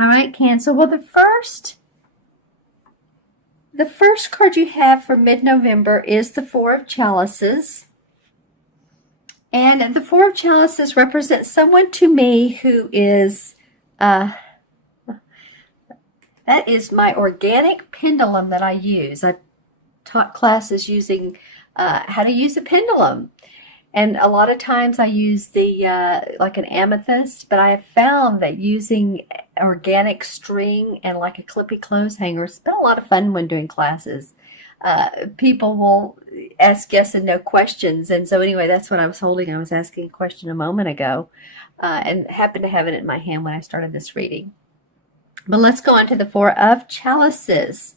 All right, Cancer. Well, the first card you have for mid-November is the Four of Chalices. And the Four of Chalices represents someone to me who is, that is my organic pendulum that I use. I taught classes using how to use a pendulum. And a lot of times I use the, like an amethyst, but I have found that using organic string and like a clippy clothes hanger, it's been a lot of fun when doing classes. People will ask yes and no questions. And so anyway, that's what I was holding. I was asking a question a moment ago and happened to have it in my hand when I started this reading. But let's go on to the Four of Chalices.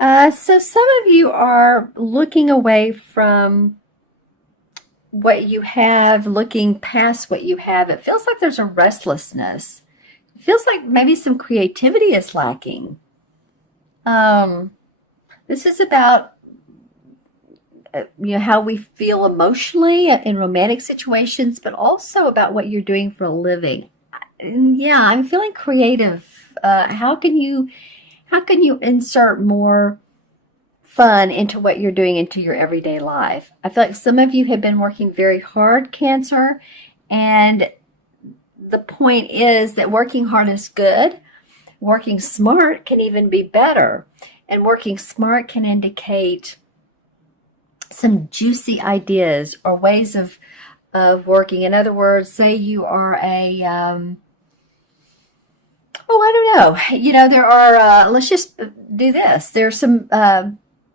So some of you are looking away from what you have, looking past what you have. It feels like there's a restlessness. It feels like maybe some creativity is lacking. This is about how we feel emotionally in romantic situations, but also about what you're doing for a living. And yeah, I'm feeling creative. How can you insert more fun into what you're doing into your everyday life? I feel like some of you have been working very hard, Cancer, and the point is that working hard is good. Working smart can even be better. And working smart can indicate some juicy ideas or ways of working. In other words, say you are a, I don't know. There are, let's just do this. There's some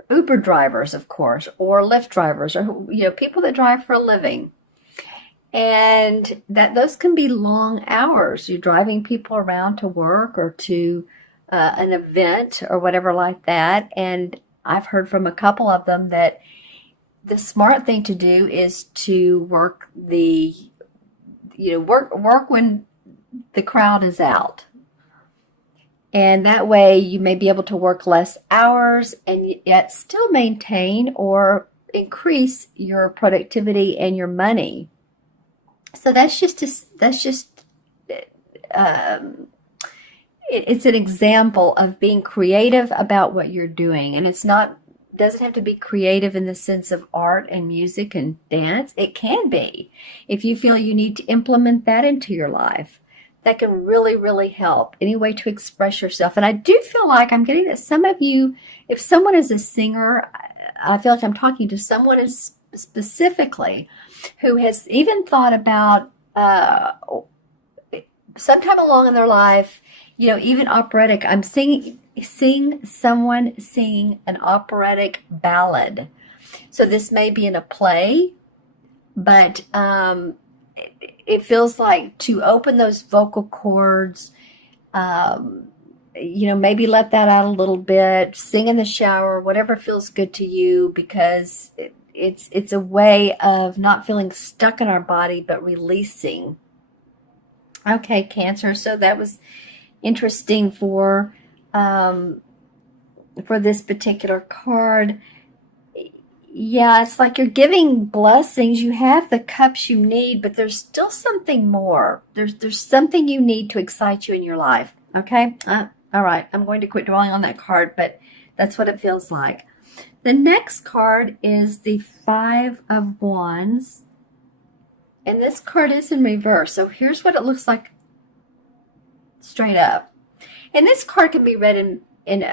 Uber drivers, of course, or Lyft drivers, or, people that drive for a living. And those can be long hours. You're driving people around to work or to an event or whatever like that. And I've heard from a couple of them that the smart thing to do is to work work when the crowd is out. And that way you may be able to work less hours and yet still maintain or increase your productivity and your money. So it's an example of being creative about what you're doing. And doesn't have to be creative in the sense of art and music and dance. It can be. If you feel you need to implement that into your life, that can really, really help. Any way to express yourself. And I do feel like I'm getting that some of you, if someone is a singer, I feel like I'm talking to someone specifically who has even thought about sometime along in their life, even operatic. I'm seeing someone singing an operatic ballad. So this may be in a play, but it feels like to open those vocal cords, maybe let that out a little bit, sing in the shower, whatever feels good to you, because it's a way of not feeling stuck in our body, but releasing. Okay, Cancer. So that was interesting for this particular card. Yeah, it's like you're giving blessings. You have the cups you need, but there's still something more. There's something you need to excite you in your life. Okay? All right. I'm going to quit dwelling on that card, but that's what it feels like. The next card is the Five of Wands. And this card is in reverse. So here's what it looks like straight up. And this card can be read in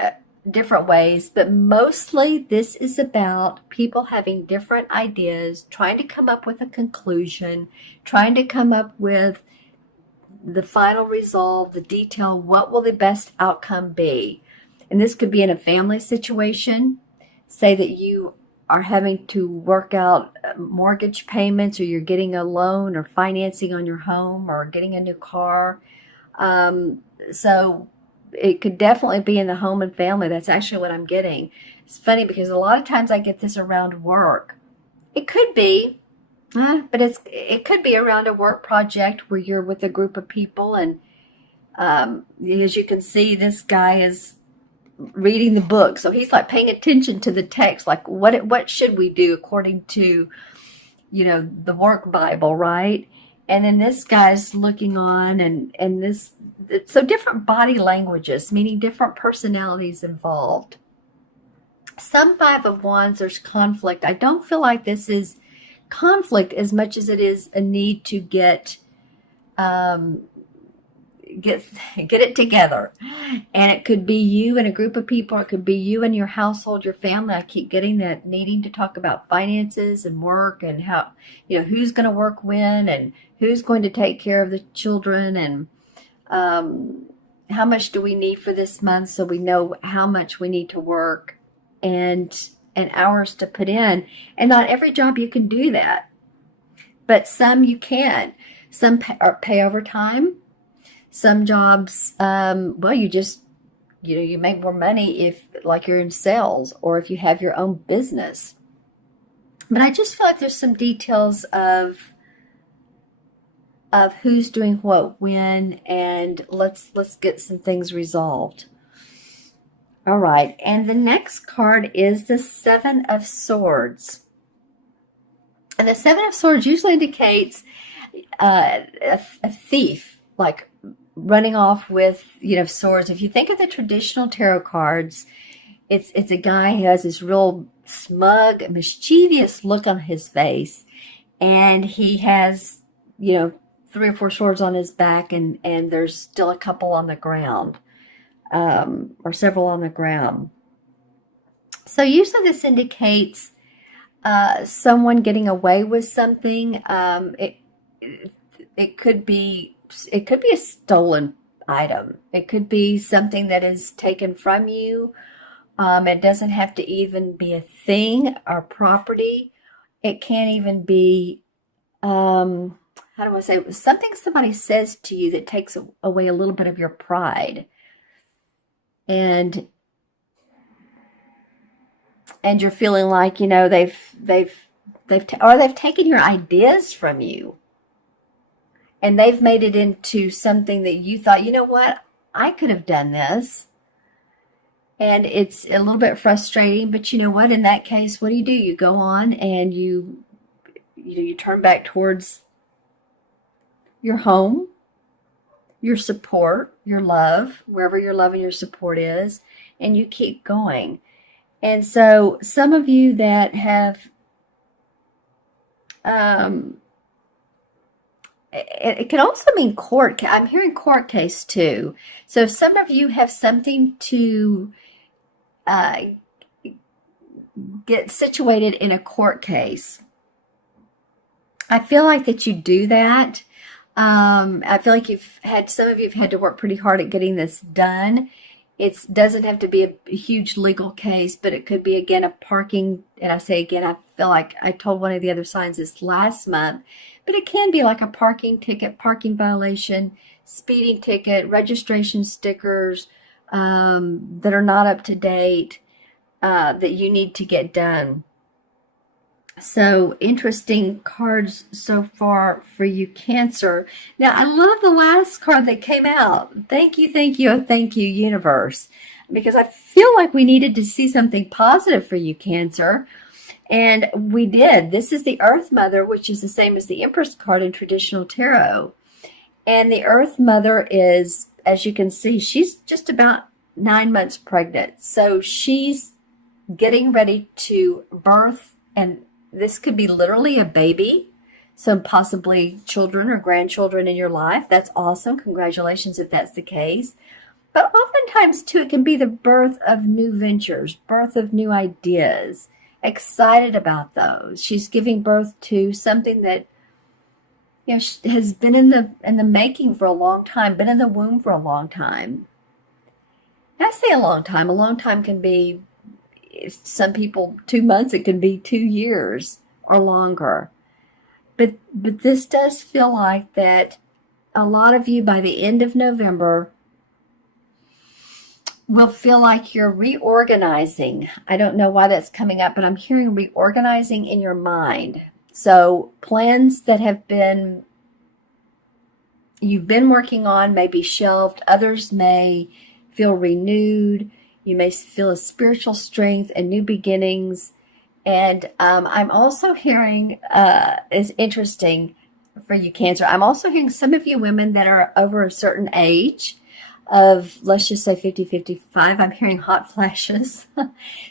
different ways, but mostly this is about people having different ideas, trying to come up with a conclusion, trying to come up with the final resolve, the detail, what will the best outcome be. And this could be in a family situation. Say that you are having to work out mortgage payments, or you're getting a loan or financing on your home, or getting a new car. So it could definitely be in the home and family. That's actually what I'm getting. It's funny because a lot of times I get this around work. It could be, but it could be around a work project where you're with a group of people, and as you can see, this guy is reading the book, so he's like paying attention to the text, like what should we do according to the work Bible, right? And then this guy's looking on, and this, so different body languages, meaning different personalities involved. Some Five of Wands, there's conflict. I don't feel like this is conflict as much as it is a need to um, get get it together. And it could be you and a group of people, it could be you and your household, your family. I keep getting that needing to talk about finances and work, and how, who's going to work when, and who's going to take care of the children, and how much do we need for this month, so we know how much we need to work, and hours to put in. And not every job you can do that, but some you can. Some pay overtime. Some jobs, well, you make more money if, like, you're in sales, or if you have your own business. But I just feel like there's some details of who's doing what when, and let's get some things resolved. All right, and the next card is the Seven of Swords. And the Seven of Swords usually indicates a thief, like running off with, swords. If you think of the traditional tarot cards, it's a guy who has this real smug, mischievous look on his face, and he has, 3 or 4 swords on his back, and there's still a couple on the ground, or several on the ground. So usually this indicates someone getting away with something. It could be a stolen item. It could be something that is taken from you. It doesn't have to even be a thing or property. It can't even be, how do I say, something somebody says to you that takes away a little bit of your pride. And you're feeling like, they've taken your ideas from you, and they've made it into something that you thought, what, I could have done this. And it's a little bit frustrating, but you know what? In that case, what do? You go on, and you turn back towards your home, your support, your love, wherever your love and your support is, and you keep going. And so some of you that have, it can also mean court. I'm hearing court case too. So some of you have something to get situated in a court case. I feel like that you do that. I feel like some of you have had to work pretty hard at getting this done. It doesn't have to be a huge legal case, but it could be, again, a parking. And I say again, I feel like I told one of the other signs this last month, but it can be like a parking ticket, parking violation, speeding ticket, registration stickers that are not up to date, that you need to get done. So interesting cards so far for you, Cancer. Now, I love the last card that came out. Thank you, universe, because I feel like we needed to see something positive for you, Cancer. And we did. This is the Earth Mother, which is the same as the Empress card in traditional tarot. And the Earth Mother is, as you can see, she's just about 9 months pregnant. So she's getting ready to birth, and this could be literally a baby, so possibly children or grandchildren in your life. That's awesome. Congratulations if that's the case. But oftentimes, too, it can be the birth of new ventures, birth of new ideas. Excited about those. She's giving birth to something that has been in the making for a long time, been in the womb for a long time. And I say a long time. A long time can be, some people, 2 months. It can be 2 years or longer. But this does feel like that a lot of you by the end of November will feel like you're reorganizing. I don't know why that's coming up, but I'm hearing reorganizing in your mind. So plans that you've been working on may be shelved. Others may feel renewed. You may feel a spiritual strength and new beginnings. And I'm also hearing, is interesting, for you, Cancer. I'm also hearing some of you women that are over a certain age of, let's just say 50, 55. I'm hearing hot flashes.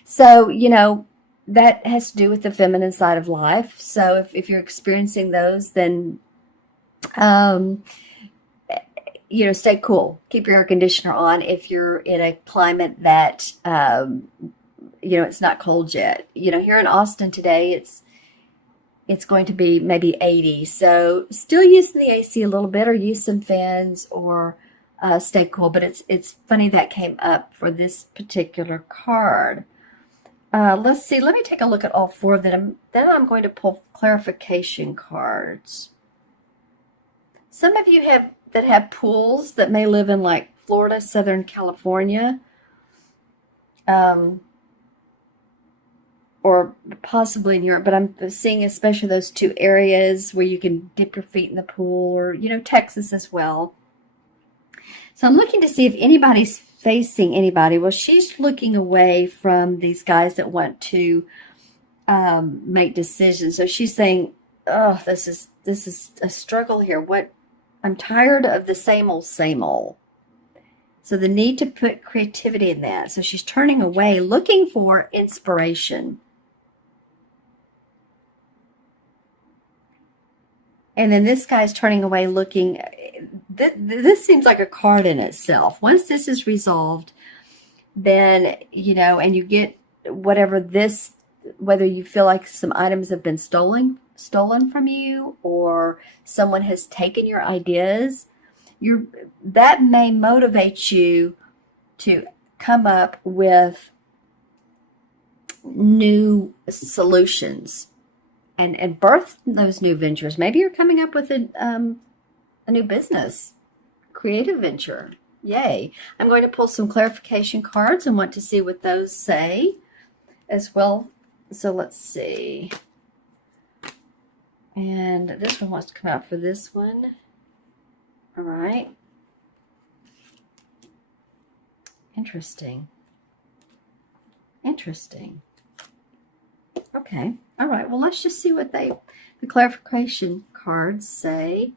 So, that has to do with the feminine side of life. So if you're experiencing those, then, um, stay cool. Keep your air conditioner on if you're in a climate that, it's not cold yet. Here in Austin today, it's going to be maybe 80. So still using the AC a little bit, or use some fans, or stay cool. But it's funny that came up for this particular card. Let's see. Let me take a look at all four of them. Then I'm going to pull clarification cards. Some of you that have pools that may live in like Florida, Southern California, or possibly in Europe, but I'm seeing especially those two areas where you can dip your feet in the pool, or, Texas as well. So I'm looking to see if anybody's facing anybody. Well, she's looking away from these guys that want to make decisions. So she's saying, oh, this is a struggle here. I'm tired of the same old, same old. So the need to put creativity in that. So she's turning away, looking for inspiration. And then this guy's turning away, looking. This seems like a card in itself. Once this is resolved, then, and you get whatever whether you feel like some items have been stolen from you, or someone has taken your ideas, that may motivate you to come up with new solutions and birth those new ventures. Maybe you're coming up with a new business, creative venture. Yay. I'm going to pull some clarification cards and want to see what those say as well. So let's see. And this one wants to come out for this one. All right. Interesting. Okay. All right. Well, let's just see what the clarification cards say.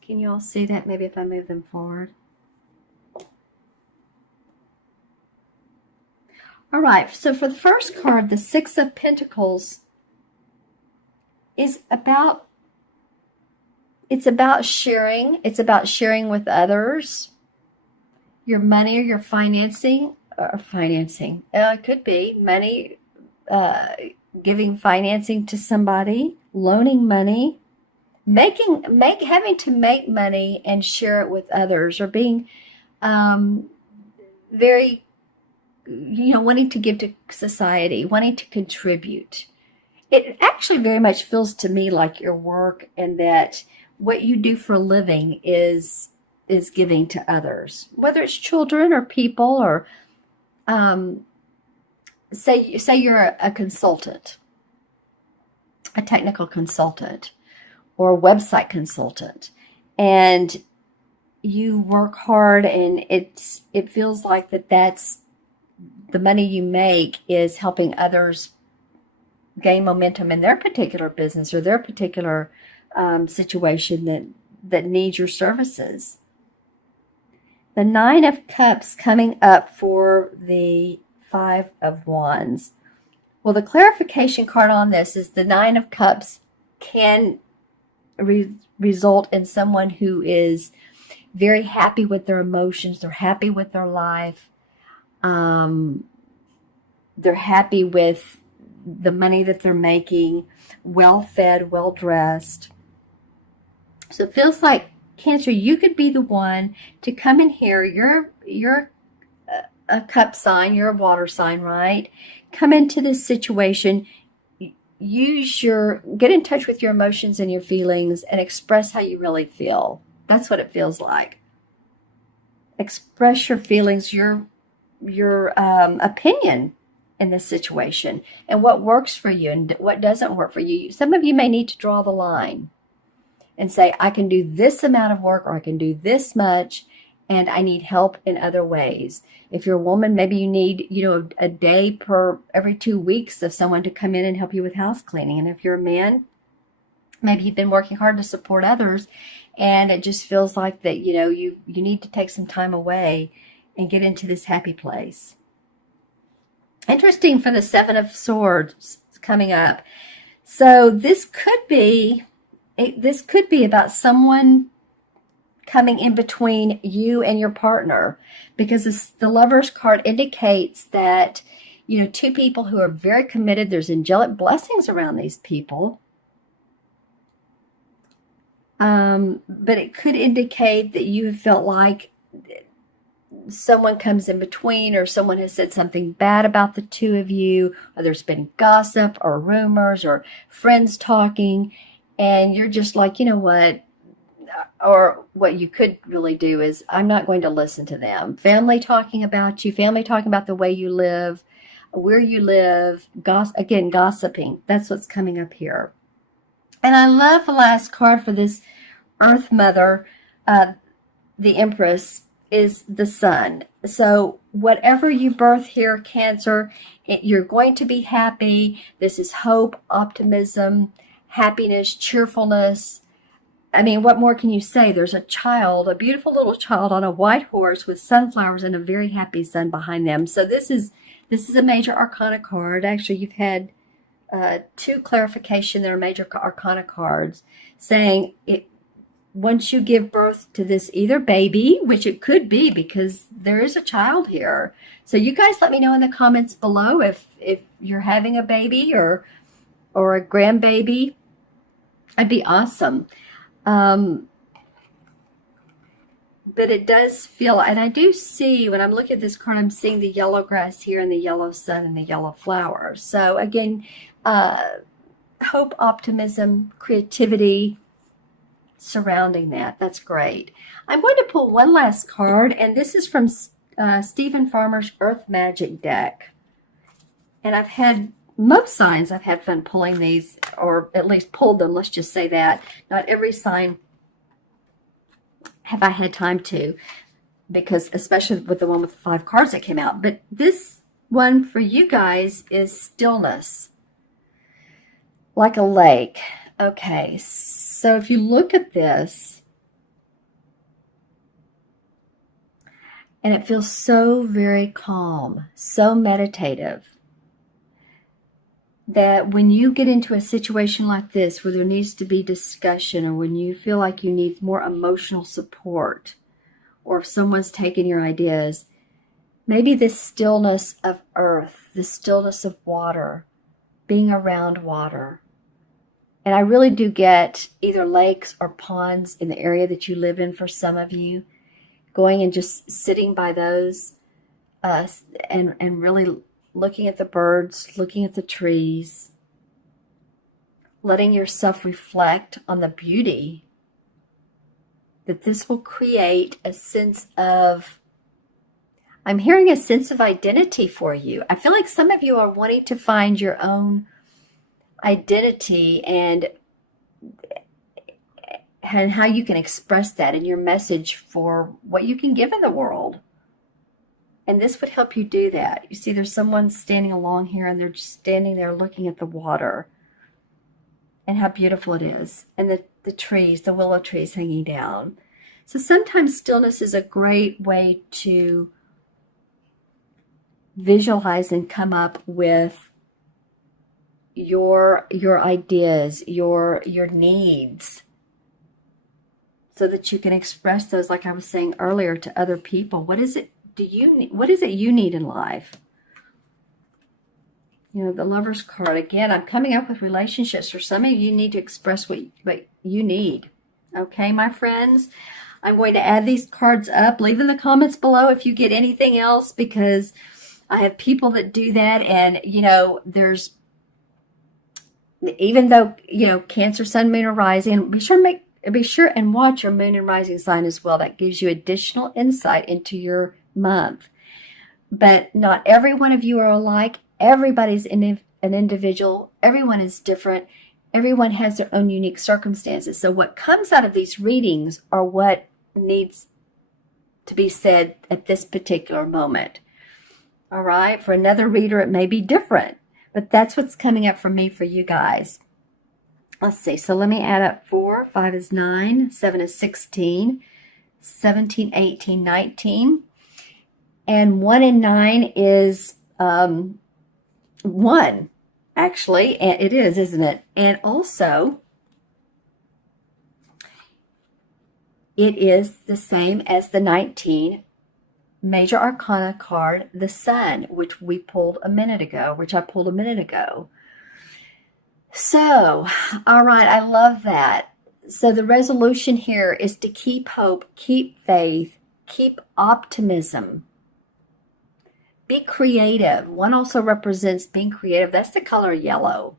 Can you all see that? Maybe if I move them forward. All right. So for the first card, the Six of Pentacles is about sharing. It's about sharing with others your money or your financing. It could be money, giving financing to somebody, loaning money, having to make money and share it with others, or being very, wanting to give to society, wanting to contribute. It actually very much feels to me like your work, and that what you do for a living is giving to others, whether it's children or people, or say you're a consultant, a technical consultant, or a website consultant, and you work hard, and it feels like that's the money you make is helping others gain momentum in their particular business or their particular situation that needs your services. The Nine of Cups coming up for the Five of Wands. Well, the clarification card on this is the Nine of Cups can result in someone who is very happy with their emotions. They're happy with their life. They're happy with the money that they're making, well-fed, well-dressed. So it feels like, Cancer, you could be the one to come in here. You're a cup sign. You're a water sign, right? Come into this situation. Get in touch with your emotions and your feelings and express how you really feel. That's what it feels like. Express your feelings, your opinion in this situation, and what works for you and what doesn't work for you. Some of you may need to draw the line and say, I can do this amount of work, or I can do this much, and I need help in other ways. If you're a woman, maybe you need, a day every 2 weeks of someone to come in and help you with house cleaning. And if you're a man, Maybe you've been working hard to support others, and it just feels like that, you need to take some time away and get into this happy place. Interesting for the Seven of Swords coming up. So this could be about someone coming in between you and your partner, because the Lover's card indicates that, two people who are very committed, there's angelic blessings around these people. But it could indicate that you felt like someone comes in between, or someone has said something bad about the two of you, or there's been gossip or rumors or friends talking, and you're just like, you know what? Or what you could really do is, I'm not going to listen to them. Family talking about you, family talking about the way you live, where you live, gossiping. That's what's coming up here. And I love the last card for this Earth Mother, the Empress, is the Sun. So whatever you birth here, Cancer, you're going to be happy. This is hope, optimism, happiness, cheerfulness. I mean, what more can you say? There's a child, a beautiful little child on a white horse with sunflowers and a very happy sun behind them. So this is a major arcana card. Actually, you've had two clarification. There are major arcana cards saying once you give birth to this either baby, which it could be because there is a child here. So you guys let me know in the comments below if you're having a baby or a grandbaby. That'd be awesome. But it does feel, and I do see, when I'm looking at this card, I'm seeing the yellow grass here and the yellow sun and the yellow flowers. So again, hope, optimism, creativity surrounding that. That's great. I'm going to pull one last card, and this is from Stephen Farmer's Earth Magic deck. And I've had most signs, I've had fun pulling these, or at least pulled them, let's just say that. Not every sign have I had time to, because especially with the one with the 5 cards that came out. But this one for you guys is stillness, like a lake. Okay, so if you look at this, and it feels so very calm, so meditative, that when you get into a situation like this where there needs to be discussion, or when you feel like you need more emotional support, or if someone's taking your ideas, maybe this stillness of earth, the stillness of water, being around water. And I really do get either lakes or ponds in the area that you live in for some of you, going and just sitting by those and really looking at the birds, looking at the trees, letting yourself reflect on the beauty, that this will create a sense of, I'm hearing a sense of identity for you. I feel like some of you are wanting to find your own identity and how you can express that in your message for what you can give in the world. And this would help you do that. You see, there's someone standing along here, and they're just standing there looking at the water and how beautiful it is. And the trees, the willow trees hanging down. So sometimes stillness is a great way to visualize and come up with your ideas, your needs, so that you can express those, like I was saying earlier, to other people. What is it what is it you need in life? The Lover's card. Again, I'm coming up with relationships. For some of you, need to express what you need. Okay, my friends? I'm going to add these cards up. Leave in the comments below if you get anything else, because I have people that do that. And, there's, even though, Cancer, Sun, Moon, or Rising, be sure and watch your Moon and Rising sign as well. That gives you additional insight into your month. But not every one of you are alike. Everybody's an individual. Everyone is different. Everyone has their own unique circumstances. So what comes out of these readings are what needs to be said at this particular moment. All right. For another reader, it may be different, but that's what's coming up for me for you guys. Let's see. So let me add up 4. 5 is 9. 7 is 16. 17, 18, 19. And 1 and 9 is 1. Actually, it is, isn't it? And also, it is the same as the 19 Major Arcana card, the Sun, which we pulled a minute ago, which I pulled a minute ago. So, all right, I love that. So the resolution here is to keep hope, keep faith, keep optimism. Be creative. One also represents being creative. That's the color yellow.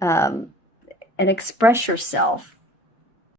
And express yourself.